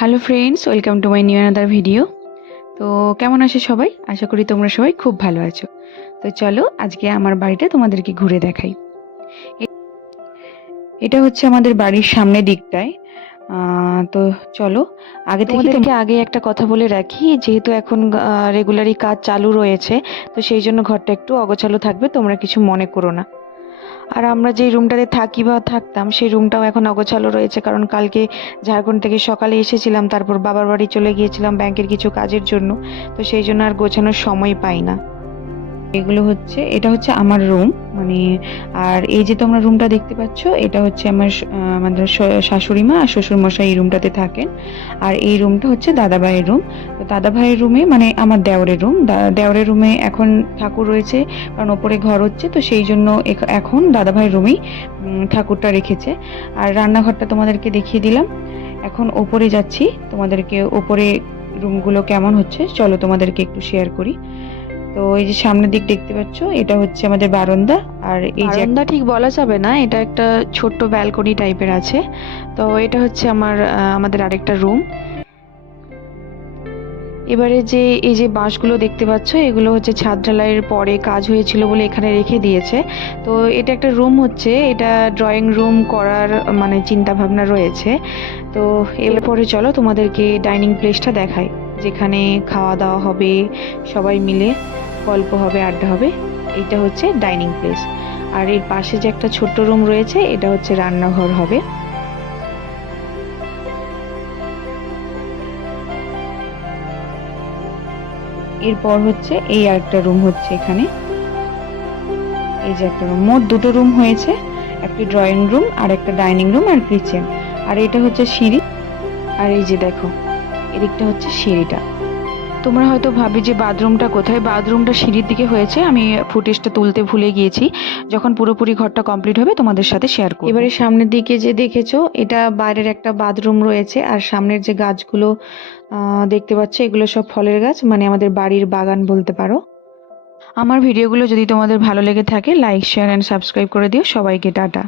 Hello friends, welcome to my new another video. তো কেমন আছো সবাই? আশা করি তোমরা সবাই খুব ভালো আছো। তো চলো আজকে আমার বাড়িটা তোমাদেরকে ঘুরে দেখাই। এটা হচ্ছে আমাদের বাড়ির সামনের দিকটায়। তো চলো তোমাদেরকে আগে একটা কথা বলে রাখি, যেহেতু এখন রেগুলারই কাজ চালু রয়েছে, তো সেই জন্য ঘরটা একটু অগোছালো থাকবে, তোমরা কিছু মনে করো না। আর আমরা যেই রুমটাতে থাকি বা থাকতাম সেই রুমটাও এখন অগোছালো রয়েছে, কারণ কালকে ঝাড়খণ্ড থেকে সকালে এসেছিলাম, তারপর বাবার বাড়ি চলে গিয়েছিলাম ব্যাংকের কিছু কাজের জন্য। তো সেই জন্য আর গোছানোর সময় পাই না। এটা হচ্ছে আমার রুম, মানে আর এই যে তোমরা রুমটা দেখতে পাচ্ছ, এটা হচ্ছে আমাদের শাশুড়ি মা আর শ্বশুর মশাই এই রুমটাতে থাকেন। আর এই রুমটা হচ্ছে দাদা ভাইয়ের রুম। তো দাদা ভাইয়ের রুমে মানে আমার দেওরের রুম, দেওরের রুমে এখন ঠাকুর রয়েছে, কারণ ওপরে ঘর হচ্ছে, তো সেই জন্য এখন দাদা ভাইয়ের রুমেই ঠাকুরটা রেখেছে। আর রান্নাঘরটা তোমাদেরকে দেখিয়ে দিলাম। এখন ওপরে যাচ্ছি, তোমাদেরকে ওপরে রুমগুলো কেমন হচ্ছে চলো তোমাদেরকে একটু শেয়ার করি। তো এই যে সামনের দিক দেখতে পাচ্ছ, এটা হচ্ছে আমাদের বারান্দা। আর এই যে বারান্দা ঠিক বলা যাবে না, এটা একটা ছোট্ট ব্যালকনি টাইপের আছে। তো এটা হচ্ছে আমাদের আরেকটা রুম। এবারে যে এই যে বাঁশগুলো দেখতে পাচ্ছ, এগুলো হচ্ছে ছাদ ঢালাইয়ের পরে কাজ হয়েছিল বলে এখানে রেখে দিয়েছে। তো এটা একটা রুম হচ্ছে, এটা ড্রয়িং রুম করার মানে চিন্তা ভাবনা রয়েছে। তো এরপরে চলো তোমাদেরকে ডাইনিং প্লেসটা দেখাই, যেখানে খাওয়া দাওয়া হবে, সবাই মিলে গল্প হবে, আড্ডা হবে। এটা হচ্ছে ডাইনিং প্লেস। আর এর পাশে যে একটা ছোট্ট রুম রয়েছে, এটা হচ্ছে রান্নাঘর হবে। এরপর হচ্ছে এই আরেকটা রুম হচ্ছে এখানে, এই যে একটা রুম, মোট দুটো রুম হয়েছে, একটি ড্রয়িং রুম আর একটা ডাইনিং রুম আর কিচেন। আর এটা হচ্ছে সিঁড়ি। আর এই যে দেখো, এদিকটা হচ্ছে সিঁড়িটা। তোমরা হয়তো ভাবি যে বাথরুমটা কোথায়, বাথরুমটা সিঁড়ির দিকে হয়েছে, আমি ফুটেজটা তুলতে ভুলে গিয়েছি। যখন পুরোপুরি ঘরটা কমপ্লিট হবে তোমাদের সাথে শেয়ার করব। এবারে সামনের দিকে যে দেখেছো, এটা বাইরের একটা বাথরুম রয়েছে। আর সামনের যে গাছগুলো দেখতে পাচ্ছ, এগুলো সব ফলের গাছ, মানে আমাদের বাড়ির বাগান বলতে পারো। আমার ভিডিওগুলো যদি তোমাদের ভালো লেগে থাকে, লাইক, শেয়ার অ্যান্ড সাবস্ক্রাইব করে দিও। সবাইকে টাটা।